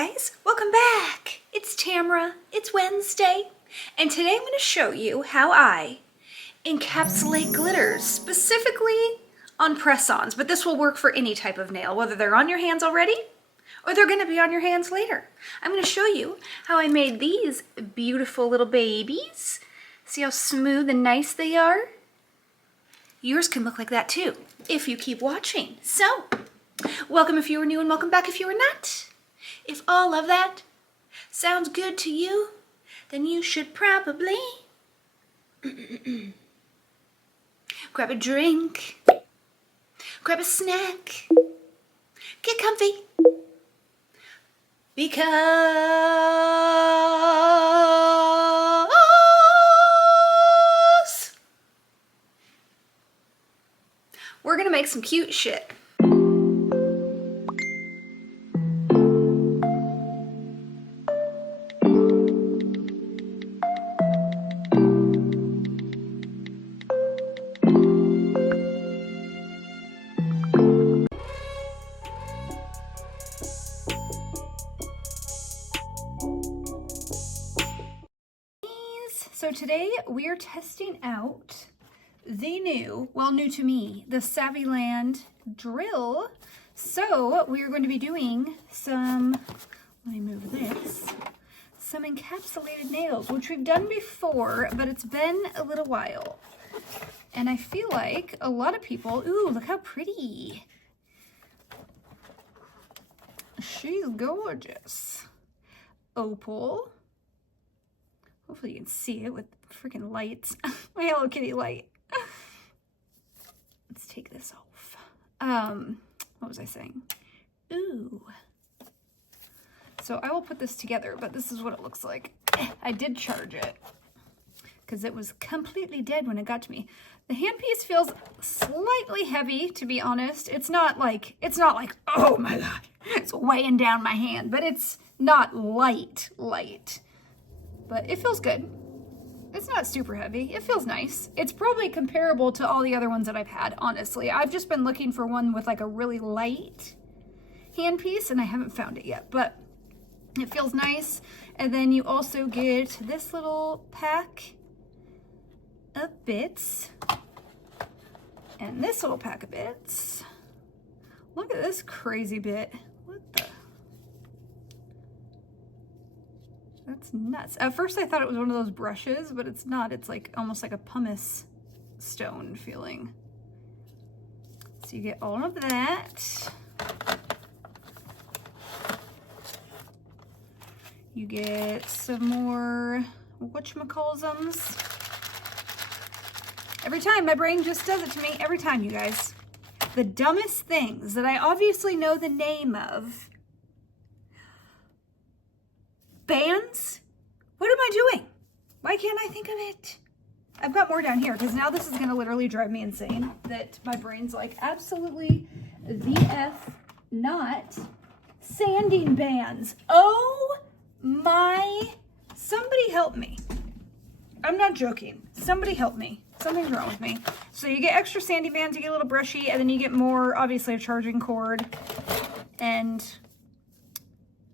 guys, welcome back. It's Tamara, it's Wednesday, and today I'm going to show you how I encapsulate glitters, specifically on press-ons, but this will work for any type of nail, whether they're on your hands already or they're going to be on your hands later. I'm going to show you how I made these beautiful little babies. See how smooth and nice they are? Yours can look like that too, if you keep watching. So, welcome if you are new and welcome back if you are not. If all of that sounds good to you, then you should probably grab a drink, grab a snack, get comfy, because we're gonna make some cute shit. So today we are testing out the new to me, the Savvyland drill. So we are going to be doing some, let me move this, some encapsulated nails, which we've done before, but it's been a little while. And I feel like a lot of people, ooh, look how pretty. She's gorgeous. Opal. Hopefully you can see it with freaking lights. My Hello Kitty light. Let's take this off. What was I saying? Ooh. So I will put this together, but this is what it looks like. I did charge it because it was completely dead when it got to me. The handpiece feels slightly heavy, to be honest. It's not like, oh my God, it's weighing down my hand, but it's not light. But it feels good. It's not super heavy. It feels nice. It's probably comparable to all the other ones that I've had, honestly. I've just been looking for one with like a really light handpiece and I haven't found it yet, but it feels nice. And then you also get this little pack of bits and this little pack of bits. Look at this crazy bit. What the? That's nuts. At first I thought it was one of those brushes, but it's not. It's like almost like a pumice stone feeling. So you get all of that. You get some more whatchamacallsums. Every time, my brain just does it to me. Every time, you guys. The dumbest things that I obviously know the name of. Bands? What am I doing? Why can't I think of it? I've got more down here because now this is going to literally drive me insane that my brain's like, absolutely the F not. Sanding bands. Oh my, somebody help me. I'm not joking. Somebody help me. Something's wrong with me. So you get extra sanding bands, you get a little brushy, and then you get more, obviously, a charging cord and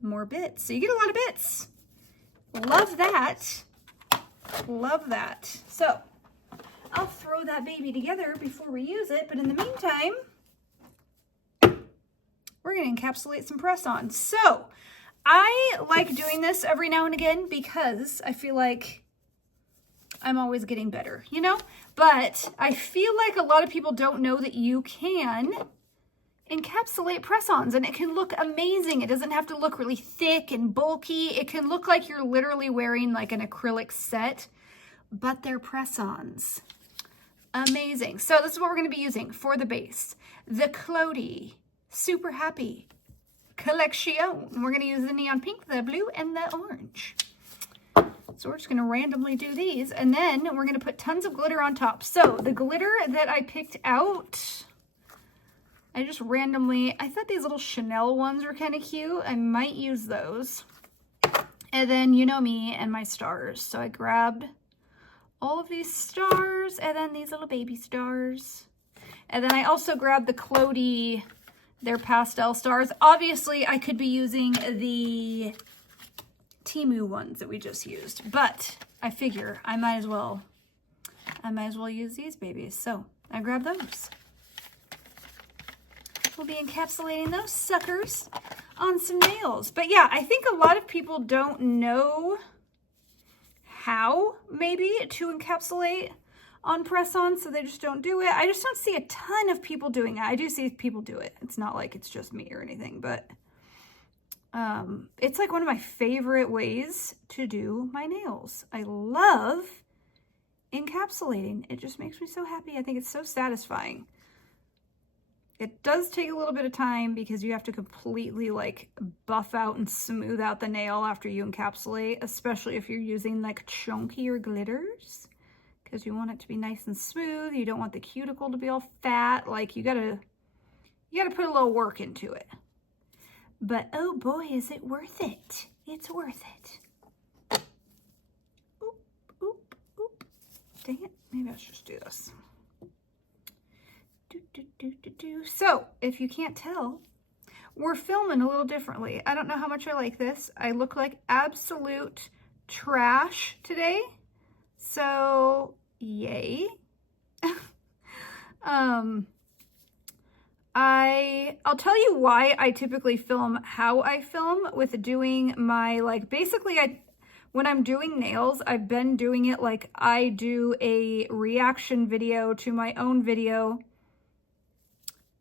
more bits. So you get a lot of bits. Love that. Love that. So I'll throw that baby together before we use it. But in the meantime, we're going to encapsulate some press-ons. So I like doing this every now and again because I feel like I'm always getting better, you know? But I feel like a lot of people don't know that you can encapsulate press-ons and it can look amazing. It doesn't have to look really thick and bulky. It can look like you're literally wearing like an acrylic set, but they're press-ons. Amazing. So this is what we're going to be using for the base. The Clody Super Happy Collection. We're going to use the neon pink, the blue, and the orange. So we're just going to randomly do these and then we're going to put tons of glitter on top. So the glitter that I picked out, I just randomly, I thought these little Chanel ones were kind of cute. I might use those. And then you know me and my stars. So I grabbed all of these stars and then these little baby stars. And then I also grabbed the Clody They're pastel stars. Obviously, I could be using the Temu ones that we just used, but I figure I might as well use these babies. So I grabbed those. We'll be encapsulating those suckers on some nails. But yeah, I think a lot of people don't know how maybe to encapsulate on press-on, so they just don't do it. I just don't see a ton of people doing it. I do see people do it. It's not like it's just me or anything, but it's like one of my favorite ways to do my nails. I love encapsulating. It just makes me so happy. I think it's so satisfying. It does take a little bit of time because you have to completely like buff out and smooth out the nail after you encapsulate, especially if you're using like chunkier glitters, because you want it to be nice and smooth. You don't want the cuticle to be all fat. Like you gotta put a little work into it. But oh boy, is it worth it. It's worth it. Oop, oop, oop. Dang it, maybe I should just do this. So, if you can't tell, we're filming a little differently. I don't know how much I like this. I look like absolute trash today. So, yay. I'll tell you why I typically film how I film with doing my, like, basically when I'm doing nails, I've been doing it like I do a reaction video to my own video.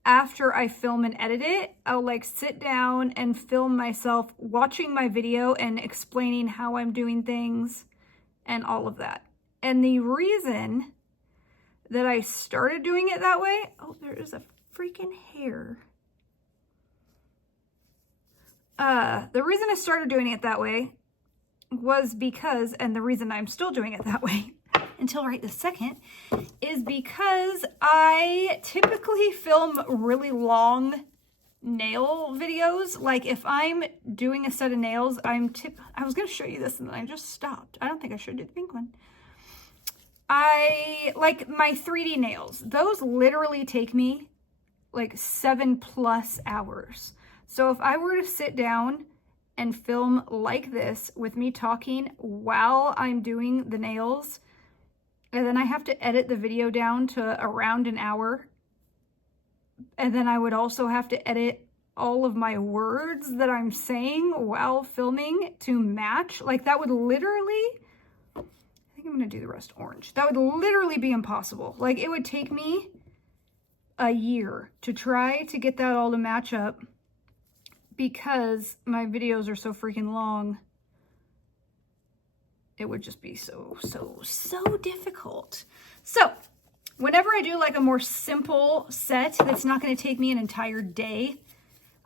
After I film and edit it, I'll like sit down and film myself watching my video and explaining how I'm doing things and all of that. And the reason that I started doing it that way, oh, there is a freaking hair. The reason I started doing it that way was because, and the reason I'm still doing it that way until right this second, is because I typically film really long nail videos. Like if I'm doing a set of nails, I was going to show you this and then I just stopped. I don't think I should do the pink one. I like my 3D nails. Those literally take me like 7+ hours. So if I were to sit down and film like this with me talking while I'm doing the nails, and then I have to edit the video down to around an hour, and then I would also have to edit all of my words that I'm saying while filming to match, like that would literally, I think I'm gonna do the rest orange. That would literally be impossible. Like it would take me a year to try to get that all to match up because my videos are so freaking long. It would just be so difficult. So whenever I do like a more simple set that's not going to take me an entire day,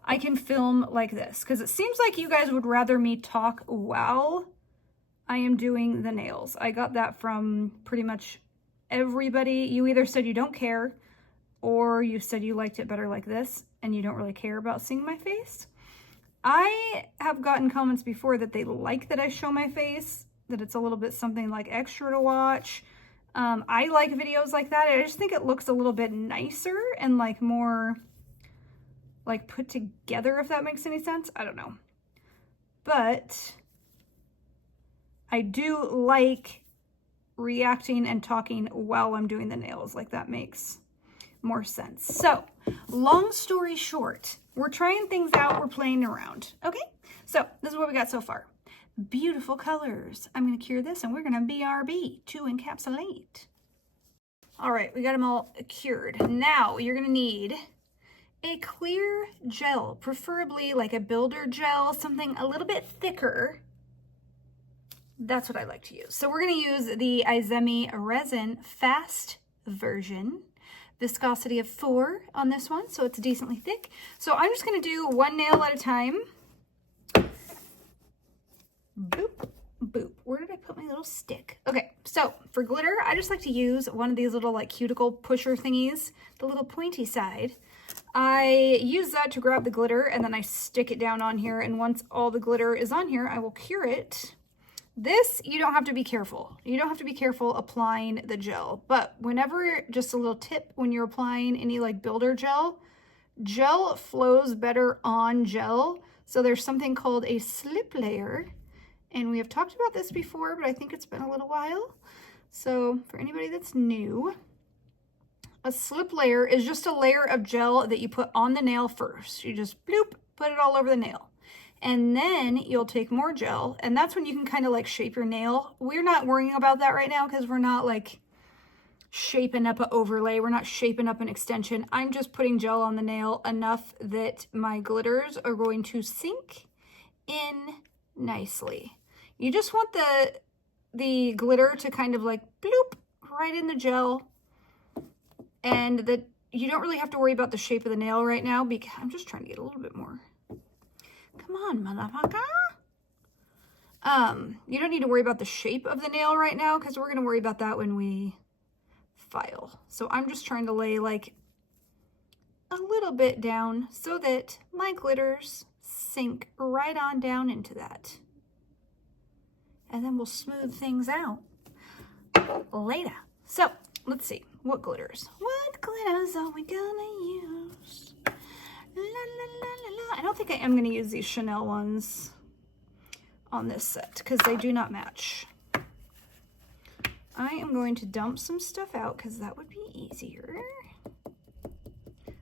I can film like this because it seems like you guys would rather me talk while I am doing the nails. I got that from pretty much everybody. You either said you don't care or you said you liked it better like this and you don't really care about seeing my face. I have gotten comments before that they like that I show my face, that it's a little bit something like extra to watch. I like videos like that. I just think it looks a little bit nicer and like more like put together, if that makes any sense. I don't know. But I do like reacting and talking while I'm doing the nails. Like that makes more sense. So long story short, we're trying things out. We're playing around. Okay. So this is what we got so far. Beautiful colors. I'm going to cure this and we're going to BRB to encapsulate. All right, we got them all cured. Now you're going to need a clear gel, preferably like a builder gel, something a little bit thicker. That's what I like to use. So we're going to use the Izemi resin fast version. Viscosity of 4 on this one, so it's decently thick. So I'm just going to do one nail at a time. Boop, boop. Where did I put my little stick? Okay, so for glitter, I just like to use one of these little like cuticle pusher thingies, the little pointy side. I use that to grab the glitter and then I stick it down on here, and once all the glitter is on here, I will cure it. This, you don't have to be careful. You don't have to be careful applying the gel, but whenever, just a little tip, when you're applying any like builder gel, Gel flows better on gel. So there's something called a slip layer. And we have talked about this before, but I think it's been a little while. So for anybody that's new, a slip layer is just a layer of gel that you put on the nail first. You just bloop, put it all over the nail. And then you'll take more gel, and that's when you can kind of like shape your nail. We're not worrying about that right now because we're not like shaping up an overlay. We're not shaping up an extension. I'm just putting gel on the nail enough that my glitters are going to sink in nicely. You just want the glitter to kind of like bloop right in the gel, and that you don't really have to worry about the shape of the nail right now because I'm just trying to get a little bit more. Come on, motherfucker. You don't need to worry about the shape of the nail right now because we're going to worry about that when we file. So I'm just trying to lay like a little bit down so that my glitters sink right on down into that. And then we'll smooth things out later. So let's see. What glitters? What glitters are we gonna use? La, la, la, la, la. I don't think I am going to use these Chanel ones on this set because they do not match. I am going to dump some stuff out because that would be easier.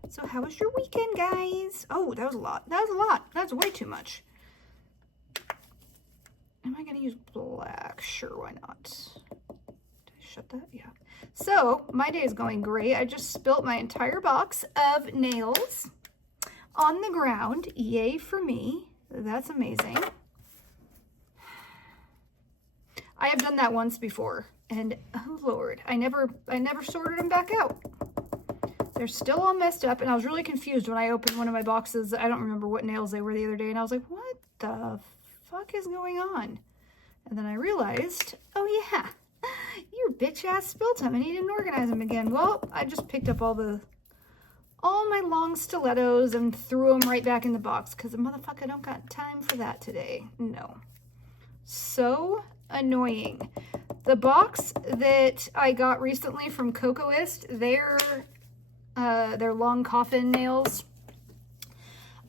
So how was your weekend, guys? Oh, that was a lot. That was a lot. That's way too much. Am I going to use black? Sure, why not? Did I shut that? Yeah. So my day is going great. I just spilt my entire box of nails on the ground. Yay for me. That's amazing. I have done that once before, and oh Lord, I never sorted them back out. They're still all messed up, and I was really confused when I opened one of my boxes. I don't remember what nails they were the other day, and I was like, what the fuck is going on? And then I realized, oh yeah, your bitch ass spilt them and you didn't organize them again. Well, I just picked up all my long stilettos and threw them right back in the box because the motherfucker don't got time for that today. No. So annoying. The box that I got recently from Cocoist, they're long coffin nails.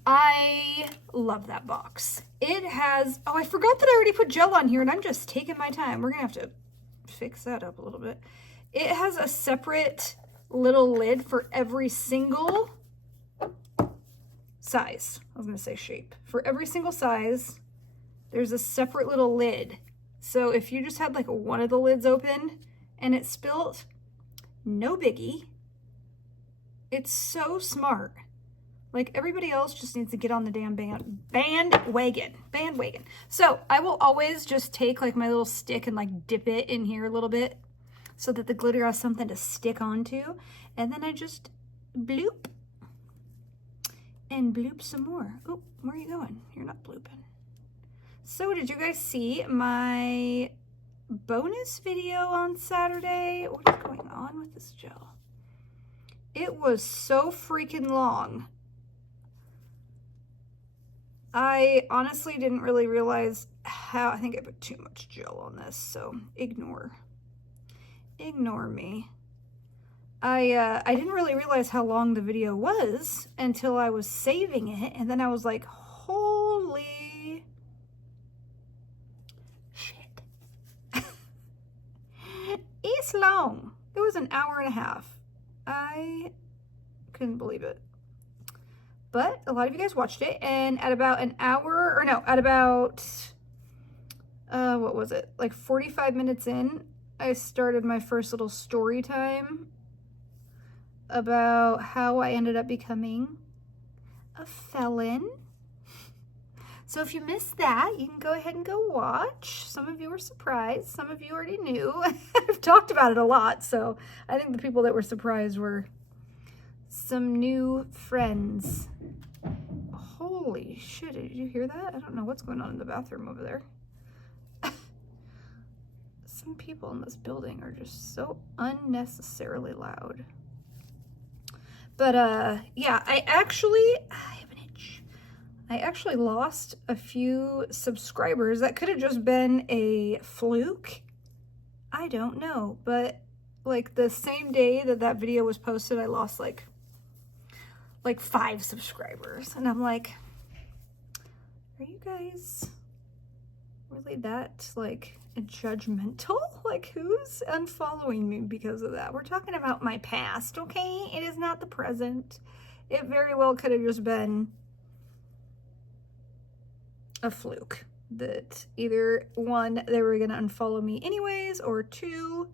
I love that box. It has, oh, I forgot that I already put gel on here and I'm just taking my time. We're gonna have to fix that up a little bit. It has a separate little lid for every single size. I was gonna say shape. For every single size, there's a separate little lid. So if you just had like one of the lids open and it spilt, no biggie. It's so smart. Like everybody else just needs to get on the damn bandwagon. So I will always just take like my little stick and like dip it in here a little bit so that the glitter has something to stick onto. And then I just bloop and bloop some more. Oh, where are you going? You're not blooping. So did you guys see my bonus video on Saturday? What is going on with this gel? It was so freaking long. I honestly didn't really realize how, I think I put too much gel on this, so ignore me. I didn't really realize how long the video was until I was saving it, and then I was like, holy shit. It's long. It was an hour and a half. I couldn't believe it. But a lot of you guys watched it, and at about an hour, or no, at about, what was it? Like 45 minutes in, I started my first little story time about how I ended up becoming a felon. So if you missed that, you can go ahead and go watch. Some of you were surprised. Some of you already knew. I've talked about it a lot, so I think the people that were surprised were some new friends. Holy shit, did you hear that? I don't know what's going on in the bathroom over there. Some people in this building are just so unnecessarily loud. But yeah, I have an itch. I actually lost a few subscribers. That could have just been a fluke. I don't know, but like the same day that that video was posted, I lost like like 5 subscribers. And I'm like, are you guys really that like judgmental? Like, who's unfollowing me because of that? We're talking about my past, okay? It is not the present. It very well could have just been a fluke that either 1, they were gonna unfollow me anyways, or 2,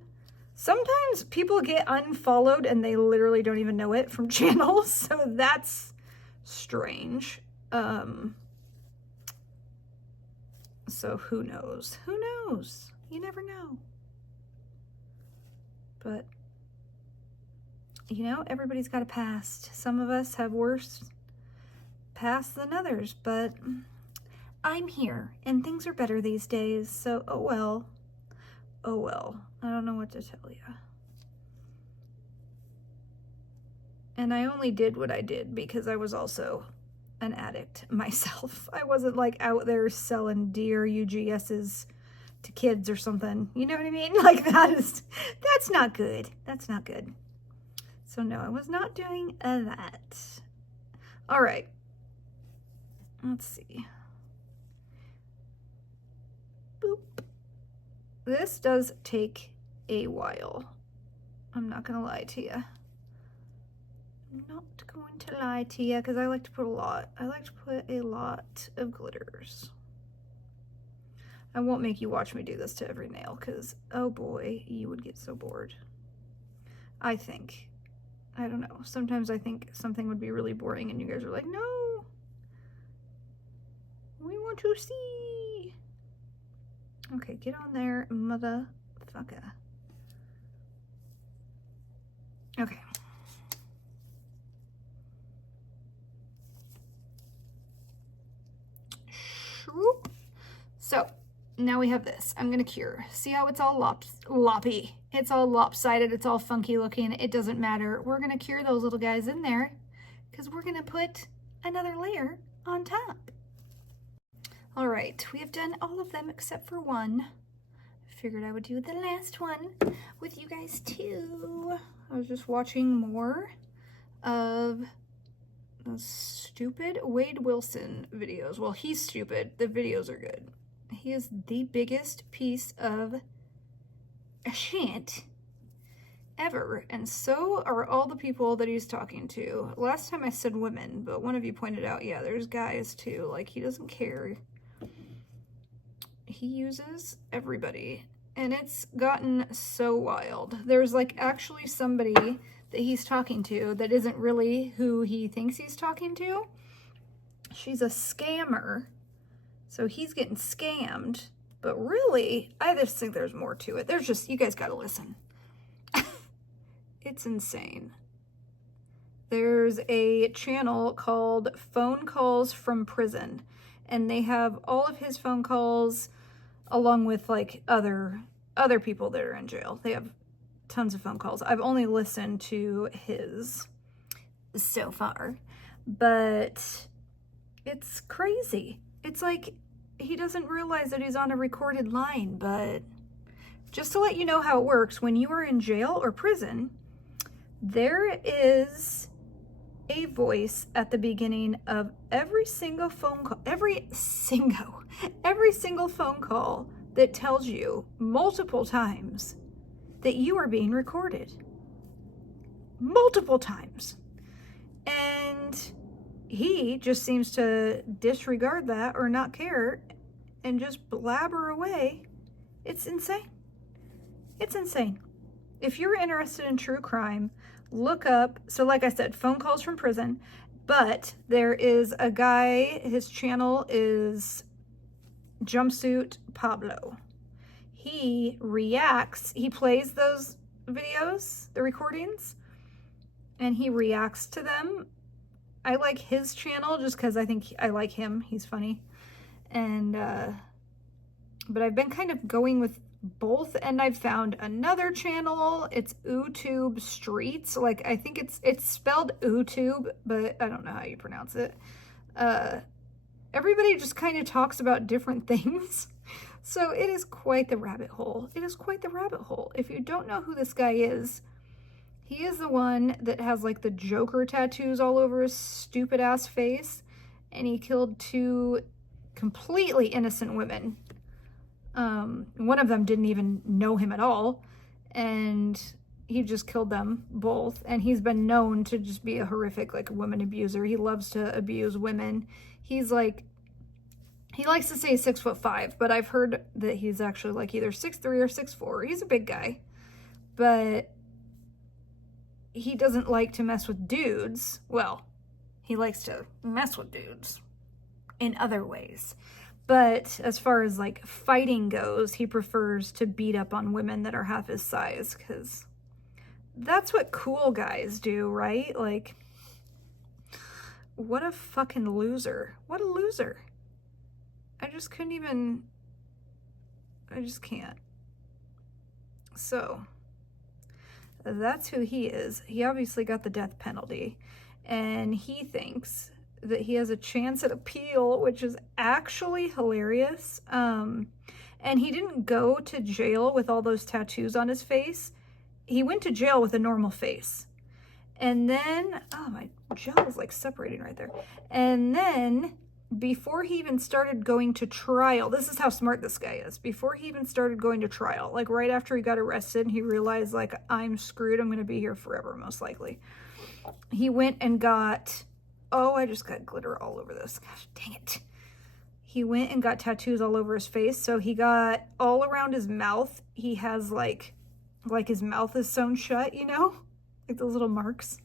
sometimes people get unfollowed and they literally don't even know it from channels, so that's strange. So who knows? Who knows? You never know. But, you know, everybody's got a past. Some of us have worse past than others, but I'm here and things are better these days, so oh well. Oh well. I don't know what to tell you. And I only did what I did because I was also an addict myself. I wasn't like out there selling dear UGS's to kids or something. You know what I mean? Like that's not good. That's not good. So no, I was not doing that. All right. Let's see. Boop. This does take a while. I'm not gonna lie to you. I'm not going to lie to you because I like to put a lot. I like to put a lot of glitters. I won't make you watch me do this to every nail because, oh boy, you would get so bored. I think. I don't know. Sometimes I think something would be really boring and you guys are like, no, we want to see. Okay, get on there, motherfucker. Okay. So now we have this. I'm gonna cure. See how it's all loppy? It's all lopsided. It's all funky looking. It doesn't matter. We're gonna cure those little guys in there because we're gonna put another layer on top. All right, we have done all of them except for 1. I figured I would do the last one with you guys too. I was just watching more of the stupid Wade Wilson videos. Well, he's stupid. The videos are good. He is the biggest piece of shit ever. And so are all the people that he's talking to. Last time I said women, but one of you pointed out, yeah, there's guys too. Like, he doesn't care. He uses everybody. And it's gotten so wild. There's like actually somebody that he's talking to that isn't really who he thinks he's talking to. She's a scammer. So he's getting scammed. But really, I just think there's more to it. There's just, you guys gotta listen. It's insane. There's a channel called Phone Calls from Prison. And they have all of his phone calls along with like other people that are in jail. They have tons of phone calls. I've only listened to his so far, but it's crazy. It's like he doesn't realize that he's on a recorded line, but just to let you know how it works, when you are in jail or prison, there is a voice at the beginning of every single phone call, every single phone call that tells you multiple times that you are being recorded. Multiple times. And he just seems to disregard that or not care and just blabber away. It's insane. It's insane. If you're interested in true crime, look up, so like I said, Phone Calls from Prison, but there is a guy, his channel is Jumpsuit Pablo. He reacts, he plays those videos, the recordings, and he reacts to them. I like his channel just because I think I like him. He's funny. And, but I've been kind of going with both, and I've found another channel. It's YouTube Streets. Like, I think it's spelled YouTube, but I don't know how you pronounce it. Everybody just kind of talks about different things. So it is quite the rabbit hole. It is quite the rabbit hole. If you don't know who this guy is, He is the one that has like the Joker tattoos all over his stupid ass face. And he killed 2 completely innocent women. One of them didn't even know him at all. And he just killed them both. And he's been known to just be a horrific like woman abuser. He loves to abuse women. He's like, he likes to say 6'5", but I've heard that he's actually like either 6'3" or 6'4". He's a big guy. But he doesn't like to mess with dudes. Well, he likes to mess with dudes in other ways. But as far as like fighting goes, he prefers to beat up on women that are half his size, because that's what cool guys do, right? Like, what a fucking loser. What a loser. I just couldn't even, I just can't. So, that's who he is. He obviously got the death penalty, and he thinks that he has a chance at appeal, which is actually hilarious. And he didn't go to jail with all those tattoos on his face. He went to jail with a normal face. And then, oh, my jaw is like separating right there. And then before he even started going to trial, this is how smart this guy is. Before he even started going to trial, like right after he got arrested, he realized like, I'm screwed. I'm going to be here forever, most likely. He went and got, oh, I just got glitter all over this. Gosh, dang it. He went and got tattoos all over his face. So he got all around his mouth. He has like his mouth is sewn shut, you know, like those little marks.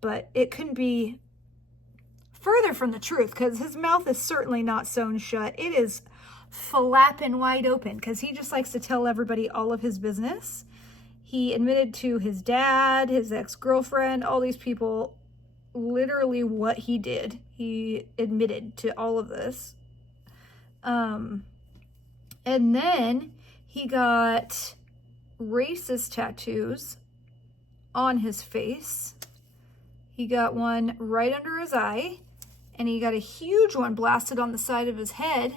But it couldn't be further from the truth, because his mouth is certainly not sewn shut. It is flapping wide open, because he just likes to tell everybody all of his business. He admitted to his dad, his ex-girlfriend, all these people, literally what he did. He admitted to all of this. And then he got racist tattoos on his face. He got one right under his eye, and he got a huge one blasted on the side of his head.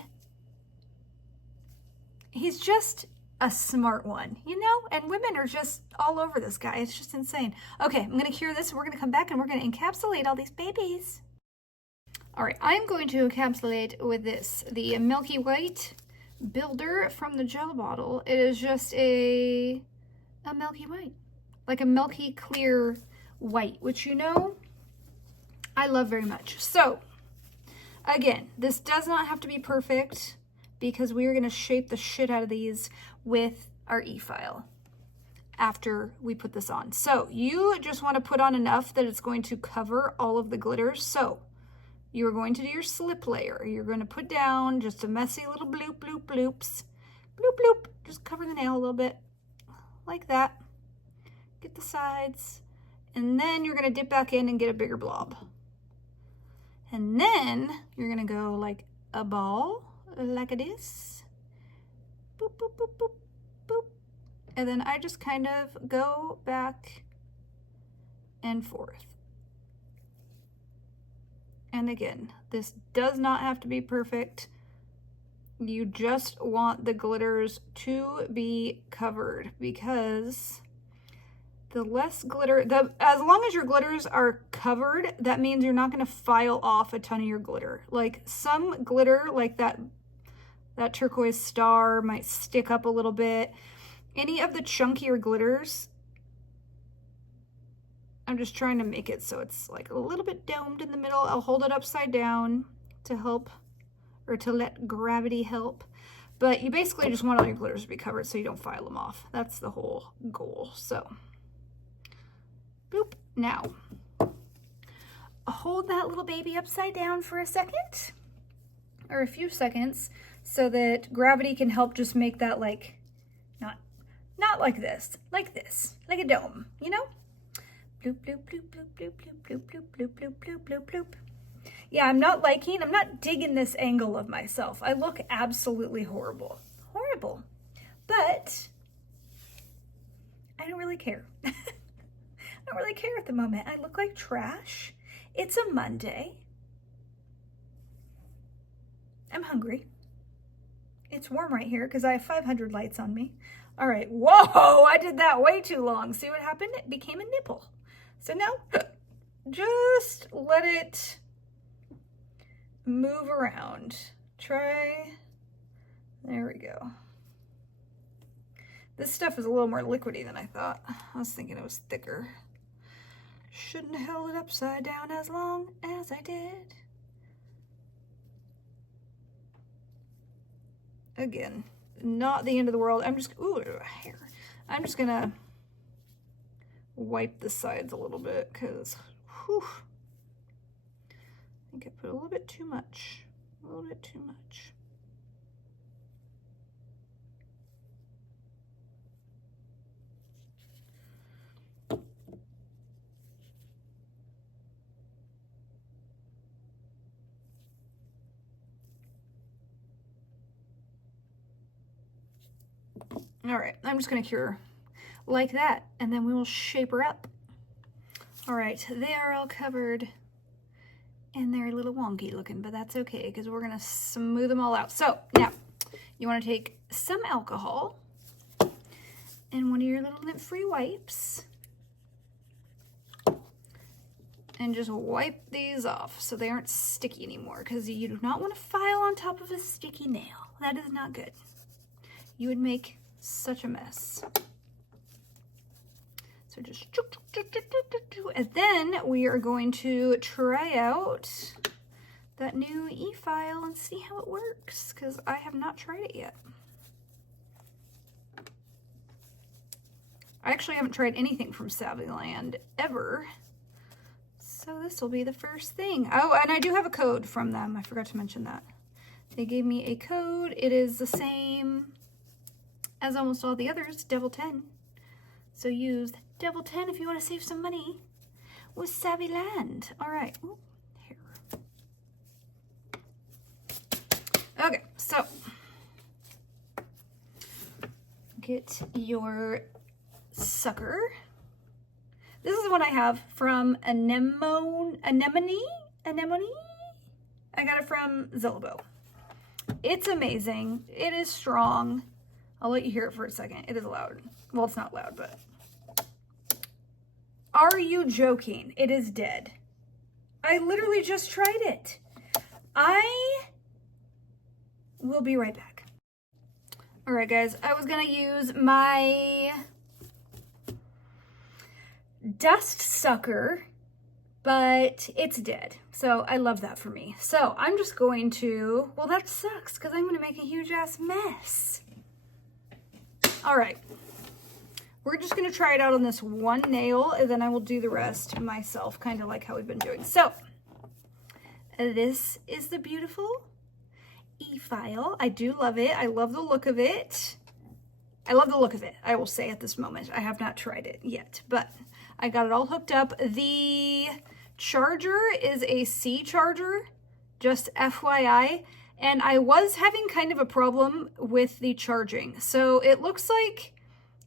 He's just a smart one, you know? And women are just all over this guy. It's just insane. Okay, I'm going to cure this, and we're going to come back, and we're going to encapsulate all these babies. All right, I'm going to encapsulate with this, the Milky White Builder from the gel bottle. It is just a Milky White, like a milky clear white, which you know I love very much. So again, this does not have to be perfect, because we are going to shape the shit out of these with our e-file after we put this on. So you just want to put on enough that it's going to cover all of the glitters. So you're going to do your slip layer. You're going to put down just a messy little bloop, bloop, bloops. Bloop, bloop. Just cover the nail a little bit like that. Get the sides. And then you're going to dip back in and get a bigger blob. And then you're going to go like a ball, like this. Boop, boop, boop, boop, boop. And then I just kind of go back and forth. And again, this does not have to be perfect. You just want the glitters to be covered, because the less glitter, as long as your glitters are covered, that means you're not going to file off a ton of your glitter. Like some glitter, like that turquoise star might stick up a little bit. Any of the chunkier glitters, I'm just trying to make it so it's like a little bit domed in the middle. I'll hold it upside down to help, or to let gravity help. But you basically just want all your glitters to be covered so you don't file them off. That's the whole goal. So, boop. Now, hold that little baby upside down for a second, or a few seconds, so that gravity can help just make that like, not like this, like a dome, you know? Bloop, bloop, bloop, bloop, bloop, bloop, bloop, bloop, bloop, bloop, bloop, bloop. Yeah, I'm not digging this angle of myself. I look absolutely horrible. Horrible. But I don't really care. I don't really care at the moment. I look like trash. It's a Monday. I'm hungry. It's warm right here because I have 500 lights on me. All right, whoa, I did that way too long. See what happened? It became a nipple. So now just let it move around. Try, there we go. This stuff is a little more liquidy than I thought. I was thinking it was thicker. Shouldn't have held it upside down as long as I did. Again, not the end of the world. I'm just, ooh, hair. I'm just gonna wipe the sides a little bit because, whew, I think I put a little bit too much. A little bit too much. All right, I'm just gonna cure like that, and then we will shape her up. All right, they are all covered, and they're a little wonky looking, but that's okay, because we're gonna smooth them all out. So now, you wanna take some alcohol, and one of your little lint-free wipes, and just wipe these off so they aren't sticky anymore, because you do not want to file on top of a sticky nail. That is not good. You would make such a mess. So just, and then we are going to try out that new e-file and see how it works, because I have not tried it yet. I actually haven't tried anything from Savvyland ever, so this will be the first thing. Oh, and I do have a code from them. I forgot to mention that. They gave me a code. It is the same as almost all the others, Devil 10. So use Devil 10 if you want to save some money with Savvyland. All right. Ooh, here. Okay, so get your sucker. This is what I have from Anemone. I got it from Zillabo. It's amazing. It is strong. I'll let you hear it for a second. It is loud. Well, it's not loud, but. Are you joking? It is dead. I literally just tried it. I will be right back. All right, guys. I was going to use my dust sucker, but it's dead. So I love that for me. So I'm just going to, well, that sucks because I'm going to make a huge ass mess. All right. We're just going to try it out on this one nail, and then I will do the rest myself, kind of like how we've been doing. So this is the beautiful e-file. I do love it. I love the look of it. I love the look of it, I will say at this moment. I have not tried it yet, but I got it all hooked up. The charger is a C charger, just FYI. And I was having kind of a problem with the charging. So it looks like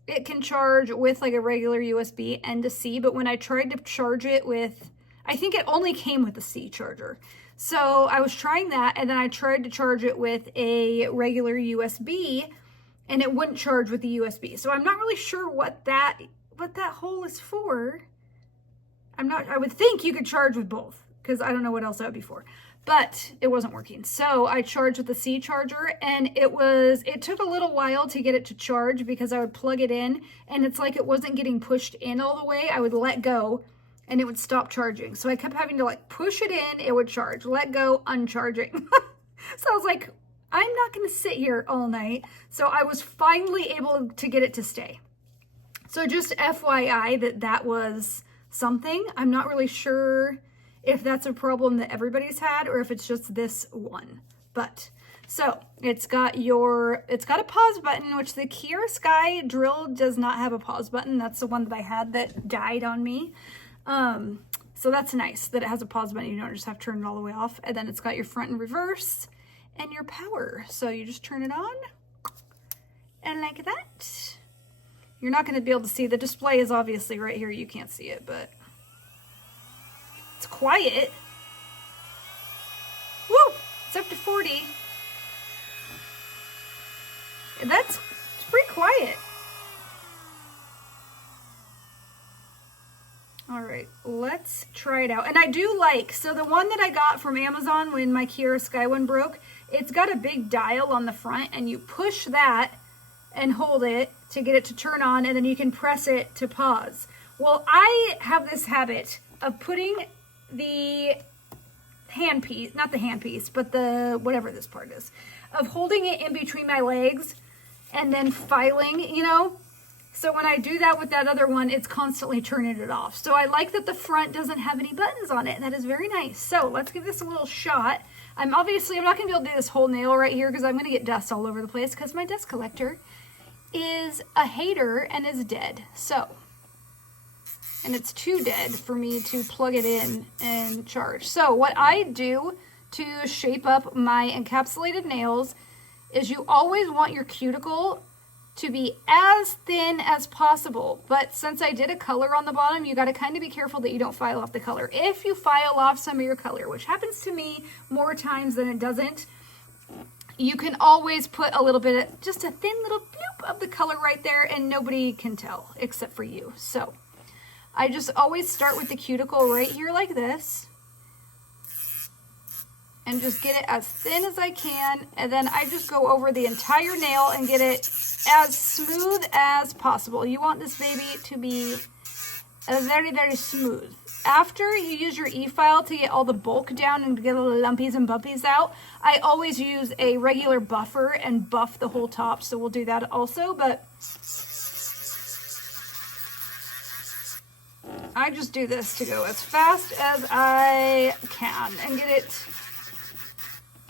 it can charge with like a regular USB and a C, but when I tried to charge it with, I think it only came with the C charger. So I was trying that, and then I tried to charge it with a regular USB, and it wouldn't charge with the USB. So I'm not really sure what that hole is for. I would think you could charge with both, because I don't know what else that would be for. But it wasn't working. So I charged with the C charger, and it took a little while to get it to charge because I would plug it in, and it's like it wasn't getting pushed in all the way. I would let go and it would stop charging. So I kept having to like push it in, it would charge, let go, uncharging. So I was like, I'm not gonna sit here all night. So I was finally able to get it to stay. So just FYI that was something. I'm not really sure if that's a problem that everybody's had or if it's just this one. But so it's got a pause button, which the Kiara Sky drill does not have a pause button. That's the one that I had that died on me. So that's nice that it has a pause button. You don't just have to turn it all the way off. And then it's got your front and reverse and your power. So you just turn it on and like that. You're not going to be able to see. The display is obviously right here. You can't see it, but it's quiet. Woo! It's up to 40. That's pretty quiet. All right, let's try it out. And I do like, so the one that I got from Amazon when my Kiara Sky one broke, it's got a big dial on the front, and you push that and hold it to get it to turn on, and then you can press it to pause. Well, I have this habit of putting the handpiece, not the handpiece, but the, whatever this part is, of holding it in between my legs and then filing, you know? So when I do that with that other one, it's constantly turning it off. So I like that the front doesn't have any buttons on it. That is very nice. So let's give this a little shot. I'm not going to be able to do this whole nail right here because I'm going to get dust all over the place because my dust collector is a hater and is dead. So, and it's too dead for me to plug it in and charge. So what I do to shape up my encapsulated nails is you always want your cuticle to be as thin as possible. But since I did a color on the bottom, you got to kind of be careful that you don't file off the color. If you file off some of your color, which happens to me more times than it doesn't, you can always put a little bit of, just a thin little bloop of the color right there, and nobody can tell except for you. So I just always start with the cuticle right here like this, and just get it as thin as I can, and then I just go over the entire nail and get it as smooth as possible. You want this baby to be very, very smooth. After you use your e-file to get all the bulk down and to get all the lumpies and bumpies out, I always use a regular buffer and buff the whole top, so we'll do that also, but I just do this to go as fast as I can and get it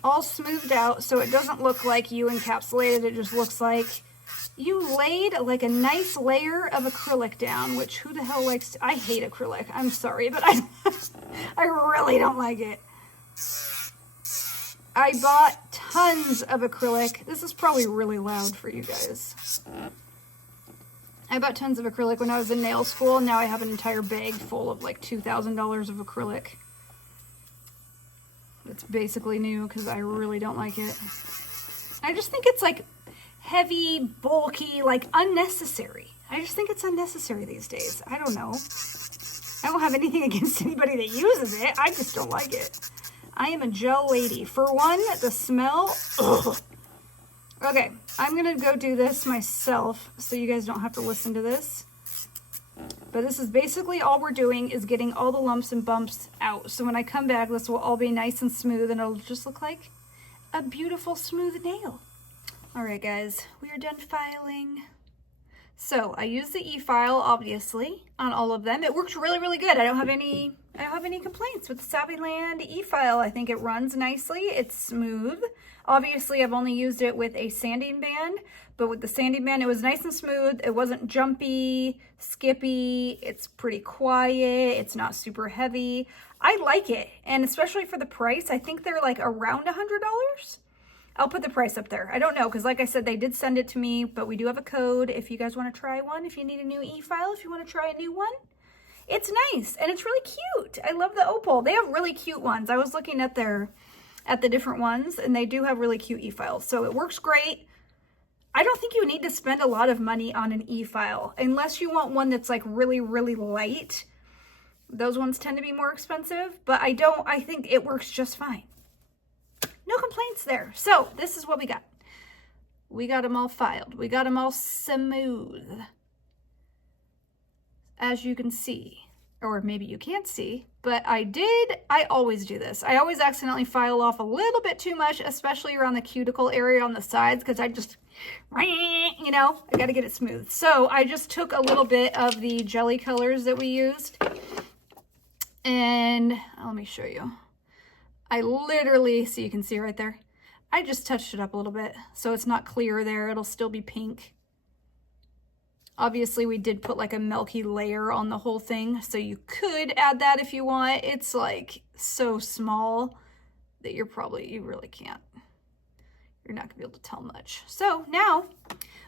all smoothed out so it doesn't look like you encapsulated. It just looks like you laid like a nice layer of acrylic down, which who the hell likes to, I hate acrylic. I'm sorry, but I really don't like it. I bought tons of acrylic. This is probably really loud for you guys. I bought tons of acrylic when I was in nail school, and now I have an entire bag full of like $2,000 of acrylic. It's basically new because I really don't like it. I just think it's like heavy, bulky, like unnecessary. I just think it's unnecessary these days. I don't know. I don't have anything against anybody that uses it. I just don't like it. I am a gel lady. For one, the smell, ugh. Okay, I'm gonna go do this myself so you guys don't have to listen to this. But this is basically all we're doing is getting all the lumps and bumps out. So when I come back, this will all be nice and smooth, and it'll just look like a beautiful smooth nail. All right, guys, we are done filing. So I use the e-file, obviously, on all of them. It works really, really good. I don't have any complaints with the Savvyland e-file. I think it runs nicely. It's smooth. Obviously, I've only used it with a sanding band, but with the sanding band, it was nice and smooth. It wasn't jumpy, skippy. It's pretty quiet. It's not super heavy. I like it, and especially for the price, I think they're like around $100. I'll put the price up there. I don't know, because like I said, they did send it to me, but we do have a code if you guys want to try one, if you need a new e-file, if you want to try a new one. It's nice, and it's really cute. I love the opal. They have really cute ones. I was looking at the different ones, and they do have really cute e-files, so it works great. I don't think you need to spend a lot of money on an e-file, unless you want one that's like really, really light. Those ones tend to be more expensive, but I think it works just fine. No complaints there. So this is what we got. We got them all filed. We got them all smooth. As you can see, or maybe you can't see, but I always do this. I always accidentally file off a little bit too much, especially around the cuticle area on the sides, because I just, you know, I got to get it smooth. So I just took a little bit of the jelly colors that we used, and let me show you. I literally, so you can see right there, I just touched it up a little bit, so it's not clear there. It'll still be pink. Obviously, we did put like a milky layer on the whole thing, so you could add that if you want. It's like so small that you really can't. You're not gonna be able to tell much. So now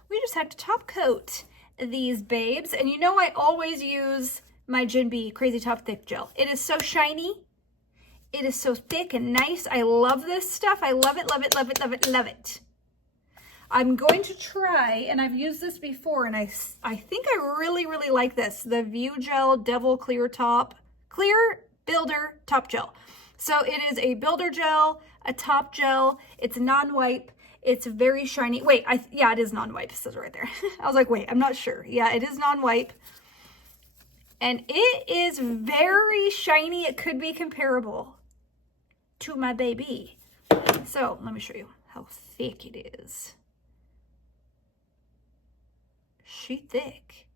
we just have to top coat these babes. And you know I always use my Gin B Crazy Top Thick Gel. It is so shiny. It is so thick and nice. I love this stuff. I love it, love it, love it, love it, love it. I'm going to try, and I've used this before, and I think I really, really like this. The View Gel Devil Clear Builder Top Gel. So it is a builder gel, a top gel. It's non-wipe. It's very shiny. Wait, yeah, it is non-wipe. It says right there. I was like, wait, I'm not sure. Yeah, it is non-wipe. And it is very shiny. It could be comparable to my baby. So let me show you how thick it is. She's thick,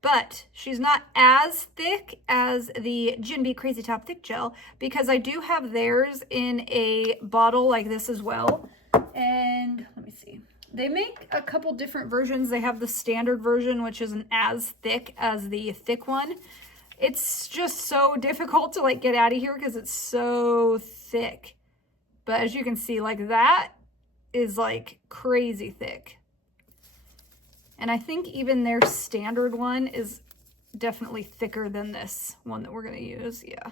but she's not as thick as the Jinbei Crazy Top Thick Gel, because I do have theirs in a bottle like this as well. And let me see. They make a couple different versions. They have the standard version, which isn't as thick as the thick one. It's just so difficult to like get out of here because it's so thick. But as you can see, like that is like crazy thick. And I think even their standard one is definitely thicker than this one that we're going to use. Yeah.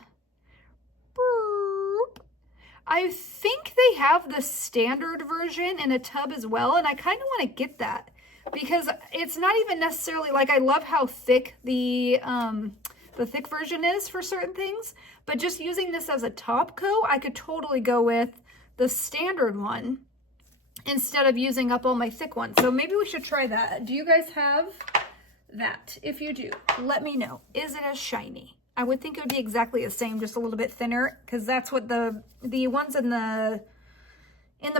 I think they have the standard version in a tub as well, and I kind of want to get that because it's not even necessarily like, I love how thick the thick version is for certain things, but just using this as a top coat, I could totally go with the standard one instead of using up all my thick ones. So maybe we should try that. Do you guys have that? If you do, let me know. Is it as shiny? I would think it would be exactly the same, just a little bit thinner, because that's what the ones in the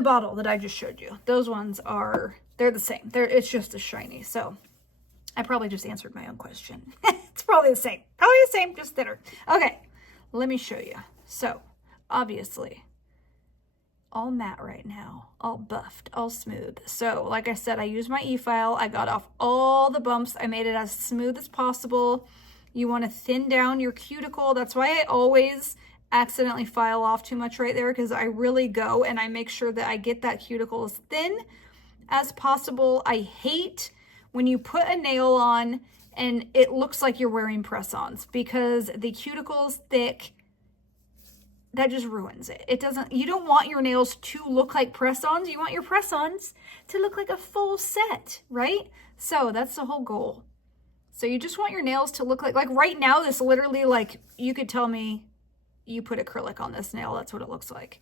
bottle that I just showed you, those ones are, they're the same. It's just as shiny. So I probably just answered my own question. It's probably the same. Probably the same, just thinner. Okay, let me show you. So obviously, all matte right now, all buffed, all smooth. So like I said, I used my e-file. I got off all the bumps. I made it as smooth as possible. You want to thin down your cuticle. That's why I always accidentally file off too much right there, because I really go and I make sure that I get that cuticle as thin as possible. I hate when you put a nail on and it looks like you're wearing press-ons, because the cuticle is thick. That just ruins it. You don't want your nails to look like press-ons. You want your press-ons to look like a full set, right? So that's the whole goal. So you just want your nails to look like right now, this literally, like, you could tell me you put acrylic on this nail. That's what it looks like.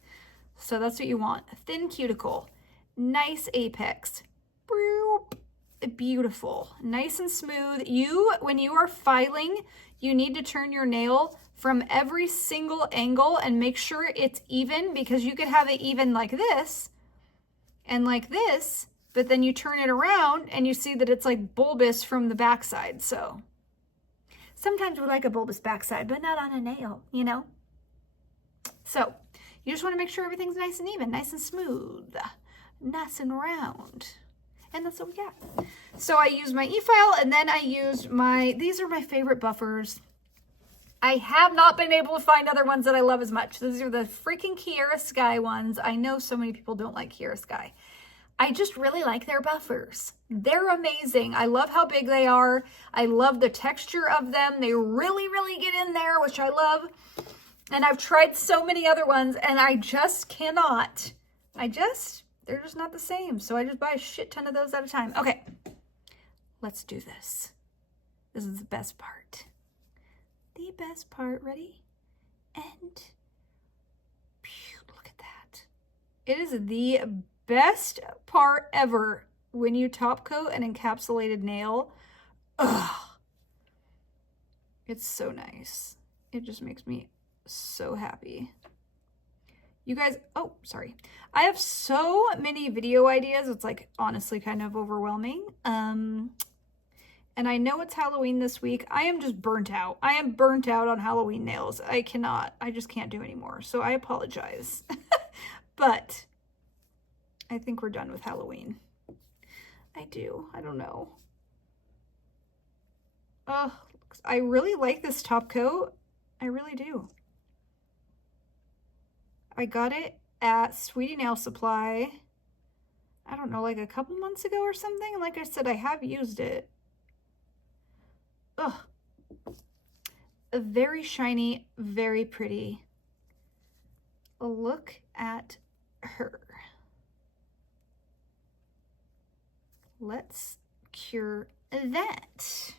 So that's what you want. A thin cuticle, nice apex, beautiful, nice and smooth. When you are filing, you need to turn your nail from every single angle and make sure it's even, because you could have it even like this and like this, but then you turn it around and you see that it's like bulbous from the backside. So sometimes we like a bulbous backside, but not on a nail, you know? So you just want to make sure everything's nice and even, nice and smooth, nice and round. And that's what we got. So I use my e-file, and then I use these are my favorite buffers. I have not been able to find other ones that I love as much. These are the freaking Kiara Sky ones. I know so many people don't like Kiara Sky. I just really like their buffers. They're amazing. I love how big they are. I love the texture of them. They really, really get in there, which I love. And I've tried so many other ones, and I just cannot. They're just not the same. So I just buy a shit ton of those at a time. Okay, let's do this. This is the best part. The best part. Ready? And look at that. It is the best part ever when you top coat an encapsulated nail. Ugh. It's so nice. It just makes me so happy. You guys, oh, sorry. I have so many video ideas. It's like honestly kind of overwhelming. And I know it's Halloween this week. I am just burnt out. I am burnt out on Halloween nails. I just can't do anymore. So I apologize. But I think we're done with Halloween. I do. I don't know. Oh, I really like this top coat. I really do. I got it at Sweetie Nail Supply, I don't know, like a couple months ago or something. And like I said, I have used it. Ugh. Very shiny, very pretty. Look at her. let's cure that.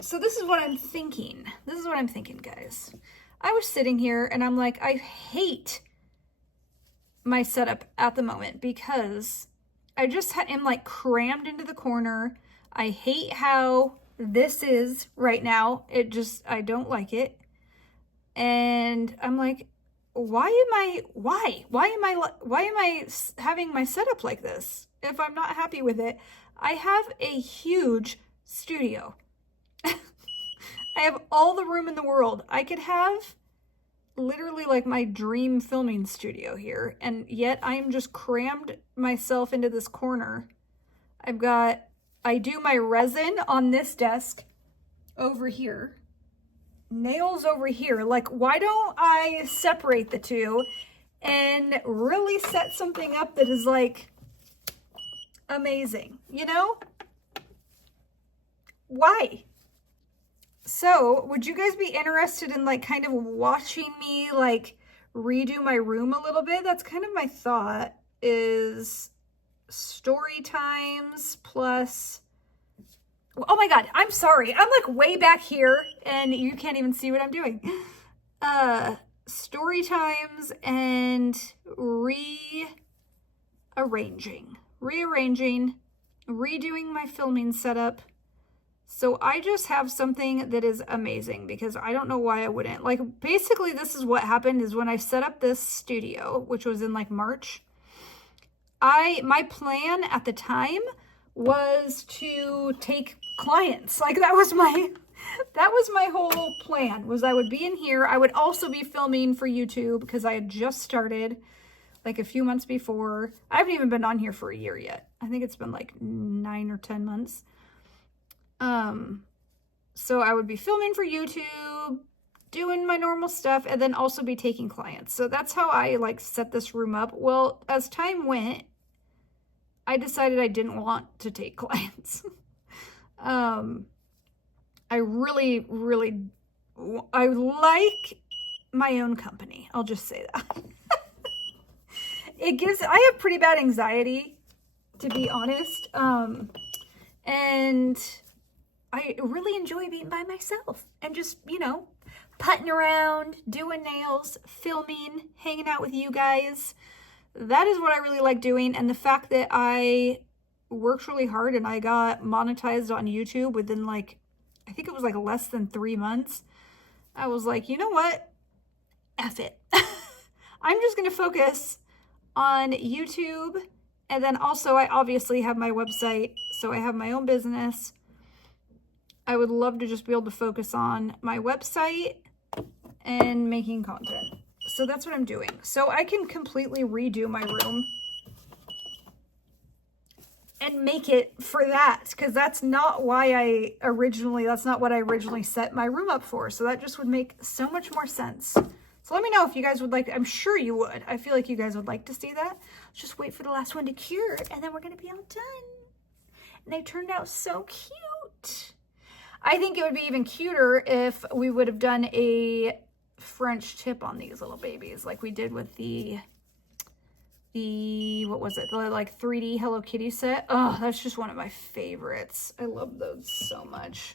So this is what I'm thinking. This is what I'm thinking, guys. I was sitting here and I'm like, I hate my setup at the moment because I just am like crammed into the corner. I hate how this is right now. I don't like it. And I'm like, why am I having my setup like this if I'm not happy with it? I have a huge studio. I have all the room in the world. I could have literally like my dream filming studio here, and yet I'm just crammed myself into this corner. I do my resin on this desk over here, nails over here. Like, why don't I separate the two and really set something up that is like amazing, you know? Why? So, would you guys be interested in like kind of watching me like redo my room a little bit? That's kind of my thought, is story times plus... Oh my God, I'm sorry. I'm like way back here and you can't even see what I'm doing. Story times and rearranging, redoing my filming setup. So I just have something that is amazing because I don't know why I wouldn't. Like, basically this is what happened is when I set up this studio, which was in like March, my plan at the time was to take clients. Like, that was my whole plan, was I would be in here. I would also be filming for YouTube because I had just started like a few months before. I haven't even been on here for a year yet. I think it's been like 9 or 10 months. So I would be filming for YouTube, doing my normal stuff, and then also be taking clients. So that's how I like set this room up. Well, as time went, I decided I didn't want to take clients. I really like my own company. I'll just say that. I have pretty bad anxiety, to be honest. And I really enjoy being by myself and just, you know, putting around, doing nails, filming, hanging out with you guys. That is what I really like doing. And the fact that I worked really hard and I got monetized on YouTube within like, I think it was like less than 3 months. I was like, you know what? F it. I'm just going to focus on YouTube. And then also I obviously have my website. So I have my own business. I would love to just be able to focus on my website and making content. So that's what I'm doing. So I can completely redo my room and make it for that, because that's not what I originally set my room up for. So that just would make so much more sense. So let me know if you guys would like, I'm sure you would. I feel like you guys would like to see that. Let's just wait for the last one to cure and then we're going to be all done. And they turned out so cute. I think it would be even cuter if we would have done a French tip on these little babies like we did with the what was it, the like 3D Hello Kitty set. Oh, that's just one of my favorites. I love those so much.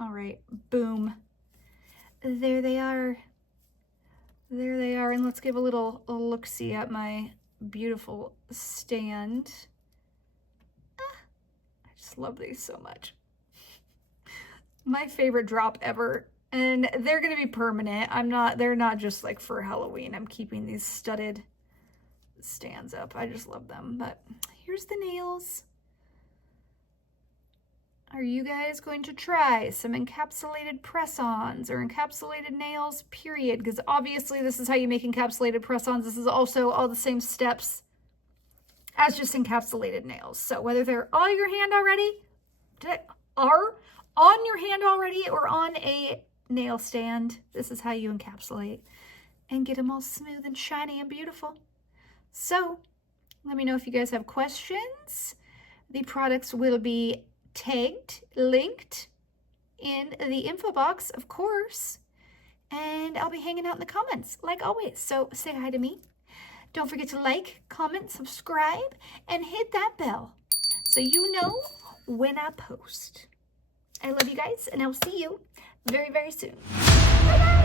All right, boom, there they are, and let's give a look-see at my beautiful stand. I just love these so much. My favorite drop ever. And they're going to be permanent. They're not just like for Halloween. I'm keeping these studded stands up. I just love them. But here's the nails. Are you guys going to try some encapsulated press-ons or encapsulated nails, period? Because obviously this is how you make encapsulated press-ons. This is also all the same steps as just encapsulated nails. So whether they're on your hand already, or on a nail stand, this is how you encapsulate and get them all smooth and shiny and beautiful. So let me know if you guys have questions. The products will be tagged, linked in the info box, of course, and I'll be hanging out in the comments like always. So say hi to me, Don't forget to like, comment, subscribe, and hit that bell so you know when I post. I love you guys, and I'll see you very, very soon. Bye, guys.